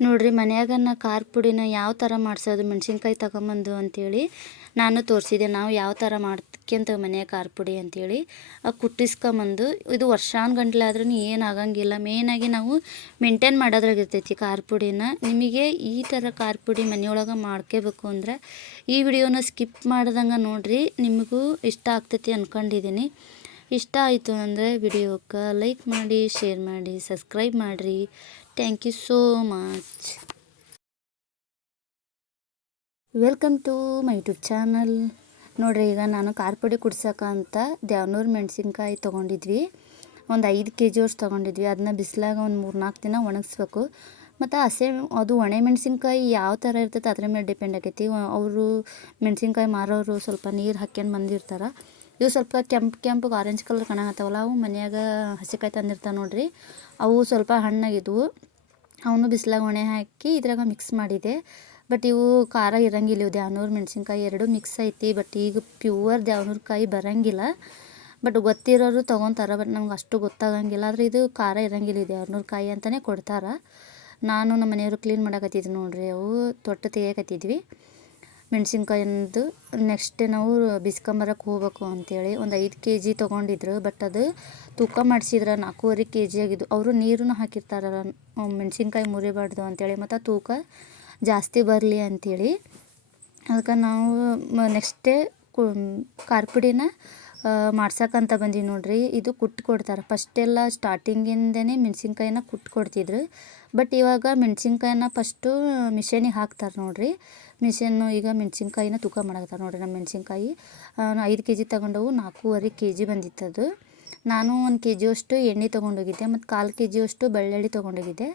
ನೋಡ್ರಿ ಮನ್ಯಾಗ ನಾ ಖಾರ ಪುಡಿನ ಯಾವ ಥರ ಮಾಡ್ಸೋದು ಮೆಣಸಿನ್ಕಾಯಿ ತಗೊಂಬಂದು ಅಂತೇಳಿ ನಾನು ತೋರಿಸಿದೆ. ನಾವು ಯಾವ ಥರ ಮಾಡ್ಕೊಂತ ಮನ್ಯಾಗ ಖಾರ ಪುಡಿ ಅಂತೇಳಿ ಕುಟ್ಟಿಸ್ಕೊಂಬಂದು ಇದು ವರ್ಷಾನುಗಟ್ಲೆ ಆದ್ರೂ ಏನಾಗಂಗಿಲ್ಲ. ಮೇಯ್ನಾಗಿ ನಾವು ಮೇಂಟೈನ್ ಮಾಡೋದ್ರಾಗ ಇರ್ತೈತಿ ಖಾರ ಪುಡಿನ. ನಿಮಗೆ ಈ ಥರ ಖಾರ ಪುಡಿ ಮನೆಯೊಳಗೆ ಮಾಡ್ಕೋಬೇಕು ಅಂದ್ರೆ ಈ ವಿಡಿಯೋನ ಸ್ಕಿಪ್ ಮಾಡ್ದಂಗೆ ನೋಡಿರಿ, ನಿಮಗೂ ಇಷ್ಟ ಆಗ್ತೈತಿ ಅಂದ್ಕೊಂಡಿದ್ದೀನಿ. ಇಷ್ಟ ಆಯಿತು ಅಂದರೆ ವಿಡಿಯೋಕ್ಕೆ ಲೈಕ್ ಮಾಡಿ, ಶೇರ್ ಮಾಡಿ, ಸಬ್ಸ್ಕ್ರೈಬ್ ಮಾಡಿರಿ. Thank you so much. Welcome to my YouTube channel. ನೋಡಿರಿ, ಈಗ ನಾನು ಖಾರ ಪುಡಿ ಕುಡ್ಸೋಕೆ ಅಂತ ದ್ಯಾವನೂರು ಮೆಣಸಿನ್ಕಾಯಿ ತೊಗೊಂಡಿದ್ವಿ. ಒಂದು 5 kg ಅಷ್ಟು ತೊಗೊಂಡಿದ್ವಿ. ಅದನ್ನ ಬಿಸಿಲಾಗ ಒಂದು 3-4 ದಿನ ಒಣಗಿಸ್ಬೇಕು. ಮತ್ತು ಅದು ಒಣ ಮೆಣಸಿನ್ಕಾಯಿ ಯಾವ ಥರ ಇರ್ತೈತೆ ಅದ್ರ ಮೇಲೆ ಡಿಪೆಂಡ್ ಆಗೈತಿ. ಅವರು ಮೆಣಸಿನ್ಕಾಯಿ ಮಾರೋರು ಸ್ವಲ್ಪ ನೀರು ಹಾಕ್ಯಂಡು ಬಂದಿರ್ತಾರೆ. ಇವು ಸ್ವಲ್ಪ ಕೆಂಪು ಆರೆಂಜ್ ಕಲರ್ ಕಾಣಕತ್ತಾವಲ್ಲ, ಅವು ಮನ್ಯಾಗ ಹಸಿಕಾಯಿ ತಂದಿರ್ತಾವೆ ನೋಡಿರಿ. ಅವು ಸ್ವಲ್ಪ ಹಣ್ಣಾಗಿದ್ವು. ಅವನು ಬಿಸಿಲಾಗ ಒಣ ಹಾಕಿ ಇದ್ರಾಗ ಮಿಕ್ಸ್ ಮಾಡಿದೆ. ಬಟ್ ಇವು ಖಾರ ಇರಂಗಿಲ್ಲ. ಇವು ದ್ಯಾವನೂರು ಮೆಣಸಿನ್ಕಾಯಿ 2 ಮಿಕ್ಸ್ ಐತಿ. ಬಟ್ ಈಗ ಪ್ಯೂವರ್ ದ್ಯಾವನೂರು ಕಾಯಿ ಬರೋಂಗಿಲ್ಲ. ಬಟ್ ಗೊತ್ತಿರೋರು ತೊಗೊತಾರೆ. ಬಟ್ ನಮ್ಗೆ ಅಷ್ಟು ಗೊತ್ತಾಗಂಗಿಲ್ಲ. ಆದರೆ ಇದು ಖಾರ ಇರಂಗಿಲ್ಲ. ಇದು ದ್ಯಾವನೂರು ಕಾಯಿ ಅಂತಲೇ ಕೊಡ್ತಾರೆ. ನಾನು ನಮ್ಮ ಮನೆಯವರು ಕ್ಲೀನ್ ಮಾಡಕತ್ತಿದ್ವಿ ನೋಡಿರಿ. ಅವು ತೊಟ್ಟು ತೆಗಿಯಕತ್ತಿದ್ವಿ ಮೆಣಸಿನ್ಕಾಯಿಂದು. ನೆಕ್ಸ್ಟ್ ನಾವು ಬಿಸ್ಕೊಂಬರಕ್ಕೆ ಹೋಗ್ಬೇಕು ಅಂತೇಳಿ ಒಂದು 5 kg ತೊಗೊಂಡಿದ್ರು. ಬಟ್ ಅದು ತೂಕ ಮಾಡಿಸಿದ್ರೆ 4.5 kg ಆಗಿದ್ದು. ಅವರು ನೀರನ್ನು ಹಾಕಿರ್ತಾರೆ ಮೆಣಸಿನ್ಕಾಯಿ ಮುರಿಬಾರ್ದು ಅಂತೇಳಿ, ಮತ್ತು ತೂಕ ಜಾಸ್ತಿ ಬರಲಿ ಅಂಥೇಳಿ. ಅದಕ್ಕೆ ನಾವು ನೆಕ್ಸ್ಟೇ ಖಾರ ಪುಡಿನ ಮಾಡ್ಸಕ್ಕಂತ ಬಂದ್ವಿ ನೋಡಿರಿ. ಇದು ಕುಟ್ಟು ಕೊಡ್ತಾರೆ. ಫಸ್ಟೆಲ್ಲ ಸ್ಟಾರ್ಟಿಂಗಿಂದನೇ ಮೆಣಸಿನ್ಕಾಯಿನ ಕುಟ್ಟು ಕೊಡ್ತಿದ್ರು. ಬಟ್ ಇವಾಗ ಮೆಣಸಿನ್ಕಾಯಿನ ಫಸ್ಟು ಮಿಷನಿಗೆ ಹಾಕ್ತಾರೆ ನೋಡಿರಿ. ಈಗ ಮೆಣಸಿನ್ಕಾಯಿನ ತೂಕ ಮಾಡಾಕತ್ತಾರೆ ನೋಡಿರಿ. ನಮ್ಮ ಮೆಣಸಿನ್ಕಾಯಿ 5 kg ತೊಗೊಂಡವು, 4.5 kg ಬಂದಿತ್ತದು. ನಾನು 1 kg ಅಷ್ಟು ಎಣ್ಣೆ ತೊಗೊಂಡೋಗಿದ್ದೆ, ಮತ್ತು 1/4 kg ಅಷ್ಟು ಬೆಳ್ಳುಳ್ಳಿ ತೊಗೊಂಡೋಗಿದ್ದೆ.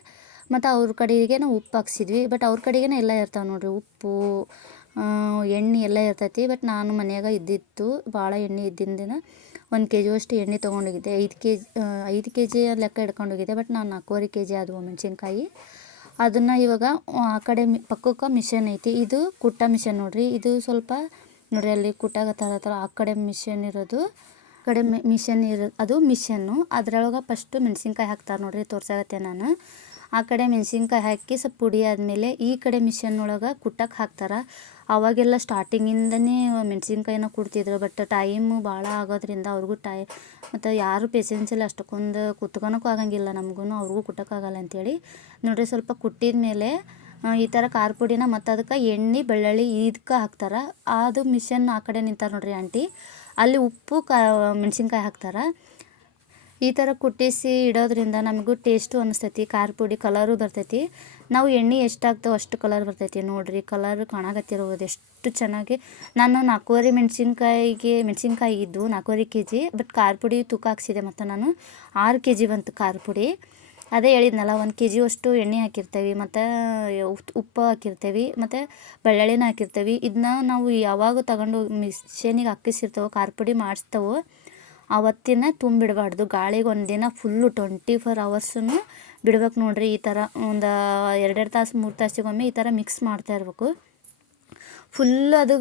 ಮತ್ತು ಅವ್ರ ಕಡೆಗೆ ನಾವು ಉಪ್ಪು ಹಾಕ್ಸಿದ್ವಿ. ಬಟ್ ಅವ್ರ ಕಡೆಗೇ ಎಲ್ಲ ಇರ್ತಾವೆ ನೋಡಿರಿ, ಉಪ್ಪು ಎಣ್ಣೆ ಎಲ್ಲ ಇರ್ತೈತಿ. ಬಟ್ ನಾನು ಮನ್ಯಾಗ ಇದ್ದಿತ್ತು ಭಾಳ ಎಣ್ಣೆ ಇದ್ದಿದ್ದಿನ 1 kg ಅಷ್ಟು ಎಣ್ಣೆ ತೊಗೊಂಡೋಗಿದ್ದೆ. 5 kg ಲೆಕ್ಕ ಹಿಡ್ಕೊಂಡೋಗಿದ್ದೆ. ಬಟ್ ನಾನು 4.5 kg ಆದವು ಮೆಣಸಿನ್ಕಾಯಿ. ಅದನ್ನು ಇವಾಗ ಆ ಕಡೆ ಪಕ್ಕಕ್ಕೆ ಮಿಷನ್ ಐತಿ. ಇದು ಕುಟ್ಟ ಮಿಷನ್ ನೋಡಿರಿ. ಇದು ಸ್ವಲ್ಪ ನೋಡಿರಿ ಅಲ್ಲಿ ಕುಟ್ಟಾಗತ್ತಾರ ಆ ಕಡೆ ಮಿಷನ್ ಇರೋದು. ಅದು ಮಿಷನ್ನು. ಅದ್ರೊಳಗೆ ಫಸ್ಟು ಮೆಣಸಿನ್ಕಾಯಿ ಹಾಕ್ತಾರೆ ನೋಡಿರಿ, ತೋರ್ಸಾಗತ್ತೆ ನಾನು. ಆ ಕಡೆ ಮೆಣಸಿನ್ಕಾಯಿ ಹಾಕಿ ಸ್ವಲ್ಪ ಪುಡಿ ಆದಮೇಲೆ ಈ ಕಡೆ ಮಿಷನ್ ಒಳಗೆ ಕುಟ್ಟಕ್ಕೆ ಹಾಕ್ತಾರೆ. ಅವಾಗೆಲ್ಲ ಸ್ಟಾರ್ಟಿಂಗಿಂದನೇ ಮೆಣಸಿನ್ಕಾಯಿನ ಕುಡ್ತಿದ್ರು. ಬಟ್ ಟೈಮು ಭಾಳ ಆಗೋದ್ರಿಂದ ಅವ್ರಿಗೂ ಮತ್ತು ಯಾರು ಪೇಷನ್ಸಲ್ಲಿ ಅಷ್ಟಕ್ಕೊಂದು ಕುತ್ಕೊಳಕ್ಕೂ ಆಗಂಗಿಲ್ಲ, ನಮಗೂ ಅವ್ರಿಗೂ ಕುಟ್ಟೋಕ್ಕಾಗಲ್ಲ ಅಂಥೇಳಿ ನೋಡಿರಿ. ಸ್ವಲ್ಪ ಕುಟ್ಟಿದ ಮೇಲೆ ಈ ಥರ ಖಾರ ಪುಡಿನ ಮತ್ತು ಅದಕ್ಕೆ ಎಣ್ಣೆ ಬೆಳ್ಳುಳ್ಳಿ ಇದಕ್ಕೆ ಹಾಕ್ತಾರೆ. ಅದು ಮಿಷನ್ ಆ ಕಡೆ ನಿಂತಾರೆ ನೋಡಿರಿ ಆಂಟಿ. ಅಲ್ಲಿ ಉಪ್ಪು ಮೆಣಸಿನ್ಕಾಯಿ ಹಾಕ್ತಾರೆ. ಈ ಥರ ಕುಟ್ಟಿಸಿ ಇಡೋದ್ರಿಂದ ನಮಗೂ ಟೇಸ್ಟು ಅನ್ನಿಸ್ತೈತಿ. ಖಾರ ಪುಡಿ ಕಲರು ಬರ್ತೈತಿ. ನಾವು ಎಣ್ಣೆ ಎಷ್ಟು ಹಾಕ್ತೇವೆ ಅಷ್ಟು ಕಲರ್ ಬರ್ತೈತಿ ನೋಡಿರಿ. ಕಲರ್ ಕಾಣಕತ್ತಿರೋದು ಎಷ್ಟು ಚೆನ್ನಾಗಿ. ನಾನು 4.5 ಮೆಣಸಿನ್ಕಾಯಿ ಇದ್ದು 4.5 kg. ಬಟ್ ಖಾರ ಪುಡಿ ತೂಕ ಹಾಕ್ಸಿದೆ. ಮತ್ತು ನಾನು 6 kg ಬಂತು ಖಾರ ಪುಡಿ. ಅದೇ ಹೇಳಿದ್ನಲ್ಲ, 1 kg ಅಷ್ಟು ಎಣ್ಣೆ ಹಾಕಿರ್ತೇವೆ, ಮತ್ತು ಉಪ್ಪು ಹಾಕಿರ್ತೇವೆ, ಮತ್ತು ಬೆಳ್ಳುಳ್ಳಿನ ಹಾಕಿರ್ತೇವೆ. ಇದನ್ನ ನಾವು ಯಾವಾಗ ತಗೊಂಡು ಮಿಷನಿಗೆ ಹಾಕಿಸಿರ್ತೇವೆ ಖಾರ ಪುಡಿ ಮಾಡಿಸ್ತೇವೋ ಅವತ್ತಿನ ತುಂಬಿಡಬಾರ್ದು. ಗಾಳಿಗೆ ಒಂದಿನ ಫುಲ್ಲು 24 hours ಬಿಡ್ಬೇಕು ನೋಡಿರಿ. ಈ ಥರ ಒಂದು 2 ತಾಸು 3 ತಾಸಿಗೊಮ್ಮೆ ಈ ಥರ ಮಿಕ್ಸ್ ಮಾಡ್ತಾ ಇರ್ಬೇಕು. ಫುಲ್ಲು ಅದು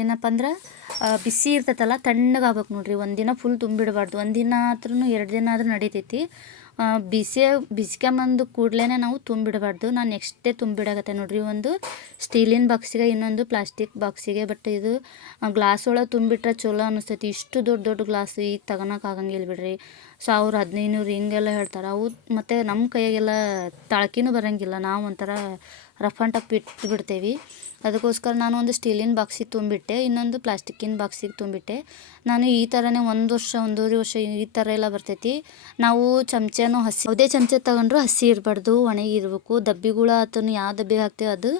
ಏನಪ್ಪ ಅಂದ್ರೆ ಬಿಸಿ ಇರ್ತೈತಲ್ಲ, ತಣ್ಣಗಾಗ್ಬೇಕು ನೋಡಿರಿ. ಒಂದಿನ ಫುಲ್ ತುಂಬಿಡಬಾರ್ದು. ಒಂದಿನ ಆದ್ರೂ 2 ದಿನ ಆದ್ರೂ ನಡೀತೈತಿ. ಬಿಸ್ಕೊಂಬಂದು ಕೂಡಲೇ ನಾವು ತುಂಬಿಡಬಾರ್ದು. ನಾನು ನೆಕ್ಸ್ಟ್ ಡೇ ತುಂಬಿಡಾಕತ್ತೆ ನೋಡಿರಿ. ಒಂದು ಸ್ಟೀಲಿನ ಬಾಕ್ಸಿಗೆ, ಇನ್ನೊಂದು ಪ್ಲಾಸ್ಟಿಕ್ ಬಾಕ್ಸಿಗೆ. ಬಟ್ ಇದು ಗ್ಲಾಸ್ ಒಳಗೆ ತುಂಬಿಟ್ರೆ ಚಲೋ ಅನ್ನಿಸ್ತೈತಿ. ಇಷ್ಟು ದೊಡ್ಡ ಗ್ಲಾಸ್ ಈಗ ತಗೊಳಕ್ಕಾಗಂಗಿಲ್ಲ ಬಿಡ್ರಿ. 1000-1500 ಹಿಂಗೆಲ್ಲ ಹೇಳ್ತಾರೆ ಅವು. ಮತ್ತು ನಮ್ಮ ಕೈಯಾಗೆಲ್ಲ ತಾಳ್ಕಿನೂ ಬರೋಂಗಿಲ್ಲ. ನಾವು ಒಂಥರ ರಫ್ ಆ್ಯಂಡ್ ಟಫ್ ಬಿಡ್ತೇವೆ. ಅದಕ್ಕೋಸ್ಕರ ನಾನು ಒಂದು ಸ್ಟೀಲಿನ ಬಾಕ್ಸಿಗೆ ತುಂಬಿಟ್ಟೆ, ಇನ್ನೊಂದು ಪ್ಲಾಸ್ಟಿಕ್ಕಿನ ಬಾಕ್ಸಿಗೆ ತುಂಬಿಟ್ಟೆ. ನಾನು ಈ ಥರನೇ 1 ವರ್ಷ 1.5 ವರ್ಷ ಈ ಥರ ಎಲ್ಲ ಬರ್ತೈತಿ. ನಾವು ಚಮಚನೂ ಯಾವುದೇ ಚಮಚ ತೊಗೊಂಡ್ರು ಹಸಿ ಇರಬಾರ್ದು, ಒಣಗಿರ್ಬೇಕು. ಡಬ್ಬಿಗಳು ಆತನು ಯಾವ ಡಬ್ಬಿಗೆ ಹಾಕ್ತೇವೆ ಅದು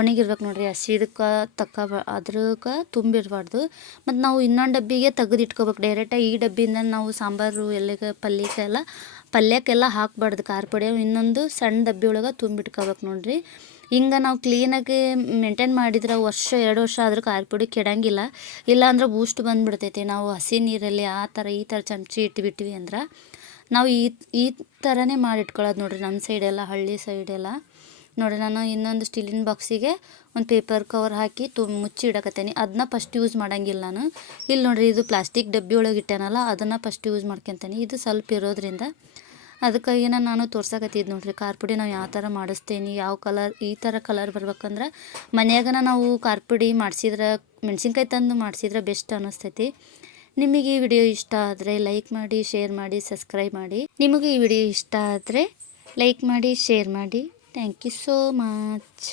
ಒಣಗಿರ್ಬೇಕು ನೋಡಿರಿ. ಹಸಿ ಇದಕ್ಕೆ ಅದ್ರಕ್ಕೆ ತುಂಬಿರಬಾರ್ದು. ಮತ್ತು ನಾವು ಇನ್ನೊಂದು ಡಬ್ಬಿಗೆ ತೆಗೆದು ಇಟ್ಕೋಬೇಕು ಡೈರೆಕ್ಟಾಗಿ. ಈ ಡಬ್ಬಿಯಿಂದ ನಾವು ಸಾಂಬಾರು ಪಲ್ಯಕ್ಕೆಲ್ಲ ಹಾಕಬಾರ್ದು ಖಾರ ಪುಡಿ. ಇನ್ನೊಂದು ಸಣ್ಣ ಡಬ್ಬಿ ಒಳಗೆ ತುಂಬಿಟ್ಕೋಬೇಕು ನೋಡಿರಿ. ಹಿಂಗೆ ನಾವು ಕ್ಲೀನಾಗಿ ಮೇಂಟೈನ್ ಮಾಡಿದ್ರೆ 1-2 ವರ್ಷ ಆದರೂ ಖಾರ ಪುಡಿ ಕೆಡಂಗಿಲ್ಲ. ಇಲ್ಲಾಂದ್ರೆ ಬೂಸ್ಟ್ ಬಂದುಬಿಡ್ತೈತಿ. ನಾವು ಹಸಿ ನೀರಲ್ಲಿ ಈ ಥರ ಚಮಚಿ ಇಟ್ಬಿಟ್ವಿ ಅಂದ್ರೆ ನಾವು ಈ ಥರನೇ ಮಾಡಿಟ್ಕೊಳ್ಳೋದು ನೋಡಿರಿ. ನಮ್ಮ ಸೈಡೆಲ್ಲ, ಹಳ್ಳಿ ಸೈಡೆಲ್ಲ ನೋಡಿರಿ. ನಾನು ಇನ್ನೊಂದು ಸ್ಟೀಲಿನ ಬಾಕ್ಸಿಗೆ ಒಂದು ಪೇಪರ್ ಕವರ್ ಹಾಕಿ ಮುಚ್ಚಿ ಇಡಕತ್ತೇನೆ. ಅದನ್ನ ಫಸ್ಟ್ ಯೂಸ್ ಮಾಡೋಂಗಿಲ್ಲ ನಾನು. ಇಲ್ಲಿ ನೋಡಿರಿ, ಇದು ಪ್ಲಾಸ್ಟಿಕ್ ಡಬ್ಬಿ ಒಳಗೆ ಇಟ್ಟೇನಲ್ಲ, ಅದನ್ನು ಫಸ್ಟ್ ಯೂಸ್ ಮಾಡ್ಕೊತೀನಿ. ಇದು ಸ್ವಲ್ಪ ಇರೋದ್ರಿಂದ ಅದಕ್ಕಾಗಿ ನಾನು ತೋರ್ಸಕತ್ತಿದ್ದು ನೋಡ್ರಿ ಖಾರ ಪುಡಿ ನಾವು ಯಾವ ಥರ ಮಾಡಿಸ್ತೀನಿ, ಯಾವ ಕಲರ್ ಈ ಥರ ಕಲರ್ ಬರ್ಬೇಕಂದ್ರೆ ಮನ್ಯಾಗನ ನಾವು ಖಾರ ಪುಡಿ ಮಾಡಿಸಿದ್ರೆ ಮೆಣಸಿನ್ಕಾಯಿ ತಂದು ಮಾಡಿಸಿದ್ರೆ ಬೆಸ್ಟ್ ಅನ್ನಿಸ್ತೈತಿ. ನಿಮಗೆ ಈ ವಿಡಿಯೋ ಇಷ್ಟ ಆದರೆ ಲೈಕ್ ಮಾಡಿ, ಶೇರ್ ಮಾಡಿ, ಸಬ್ಸ್ಕ್ರೈಬ್ ಮಾಡಿ. ನಿಮಗೆ ಈ ವಿಡಿಯೋ ಇಷ್ಟ ಆದರೆ ಲೈಕ್ ಮಾಡಿ, ಶೇರ್ ಮಾಡಿ. Thank you so much.